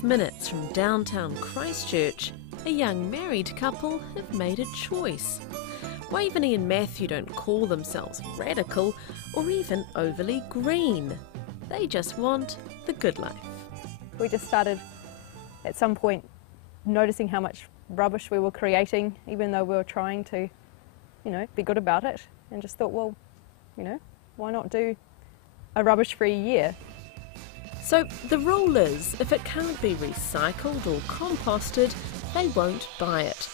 5 minutes from downtown Christchurch, a young married couple have made a choice. Waveney and Matthew don't call themselves radical or even overly green. They just want the good life. We just started at some point noticing how much rubbish we were creating, even though we were trying to, be good about it, and just thought, well, why not do a rubbish-free year? So the rule is, if it can't be recycled or composted, they won't buy it.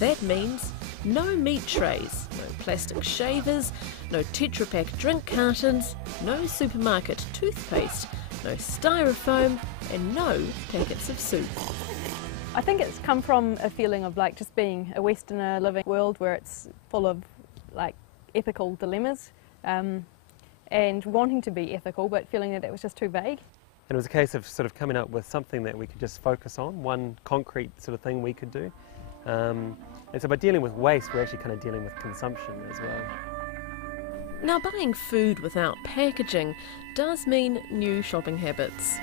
That means no meat trays, no plastic shavers, no Tetra Pak drink cartons, no supermarket toothpaste, no styrofoam, and no packets of soup. I think it's come from a feeling of just being a Westerner living in a world where it's full of ethical dilemmas, and wanting to be ethical but feeling that it was just too vague. And it was a case of sort of coming up with something that we could just focus on, one concrete sort of thing we could do. And so by dealing with waste, we're actually kind of dealing with consumption as well. Now, buying food without packaging does mean new shopping habits.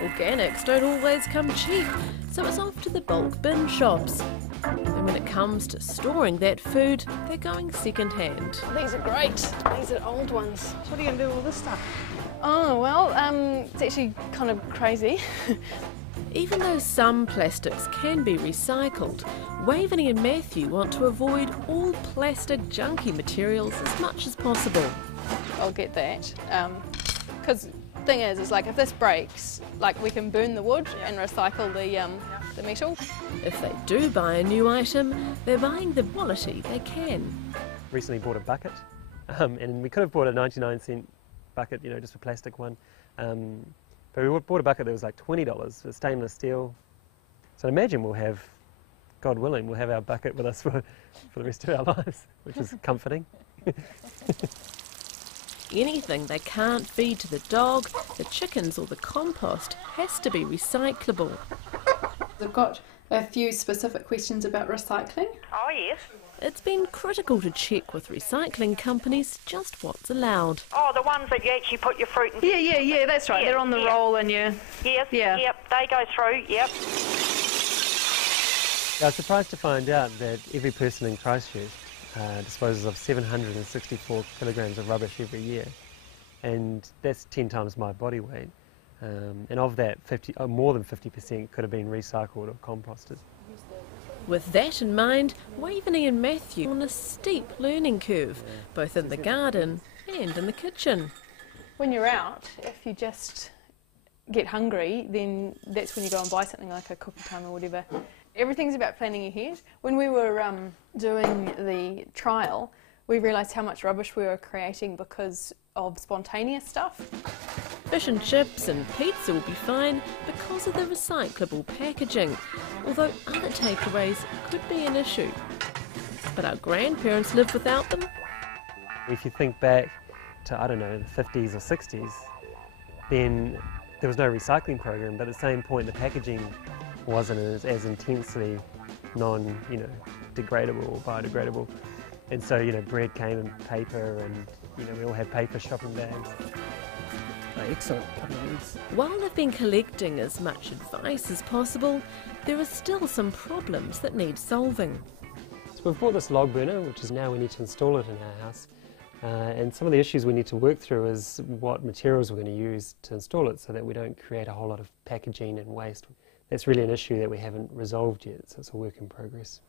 Organics don't always come cheap, so it's off to the bulk bin shops. And when it comes to storing that food, they're going second hand. These are great. These are old ones. What are you going to do with all this stuff? Oh, well, it's actually kind of crazy. Even though some plastics can be recycled, Waveney and Matthew want to avoid all plastic junky materials as much as possible. I'll get that. Because the thing is if this breaks, we can burn the wood and recycle the metal. If they do buy a new item, they're buying the quality they can. Recently bought a bucket, and we could have bought a 99-cent bucket, just a plastic one. But we bought a bucket that was like $20 for stainless steel. So imagine we'll have, God willing, we'll have our bucket with us for the rest of our lives, which is comforting. Anything they can't feed to the dog, the chickens or the compost has to be recyclable. I've got a few specific questions about recycling. Oh, yes. It's been critical to check with recycling companies just what's allowed. Oh, the ones that you actually put your fruit in. Yeah, that's right. Yeah, they're on the roll and you... Yes, Yeah. Yep, they go through, yep. I was surprised to find out that every person in Christchurch disposes of 764 kilograms of rubbish every year, and that's 10 times my body weight. And of that, more than 50% could have been recycled or composted. With that in mind, Waveney and Matthew are on a steep learning curve, both in the garden and in the kitchen. When you're out, if you just get hungry, then that's when you go and buy something like a cookie time or whatever. Everything's about planning ahead. When we were doing the trial, we realised how much rubbish we were creating because of spontaneous stuff. Fish and chips and pizza will be fine because of the recyclable packaging, although other takeaways could be an issue. But our grandparents lived without them. If you think back to, I don't know, the 50s or 60s, then there was no recycling program, but at the same point the packaging wasn't as intensely degradable or biodegradable. And so, bread came in paper and, we all had paper shopping bags. Excellent. While they've been collecting as much advice as possible, there are still some problems that need solving. So we've bought this log burner, which is now we need to install it in our house. And some of the issues we need to work through is what materials we're going to use to install it so that we don't create a whole lot of packaging and waste. That's really an issue that we haven't resolved yet, so it's a work in progress.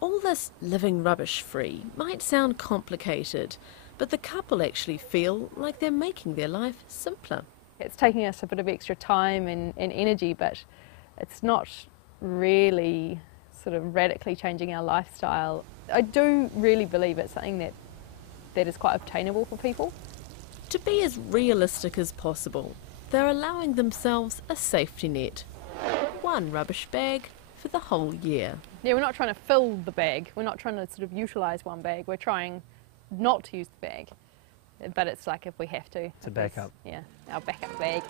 All this living rubbish-free might sound complicated, but the couple actually feel like they're making their life simpler. It's taking us a bit of extra time and energy, but it's not really sort of radically changing our lifestyle. I do really believe it's something that is quite obtainable for people. To be as realistic as possible, they're allowing themselves a safety net. One rubbish bag for the whole year. Yeah, we're not trying to fill the bag. We're not trying to sort of utilise one bag. We're trying not to use the bag. But it's if we have to. It's a backup. Yeah, our backup bag.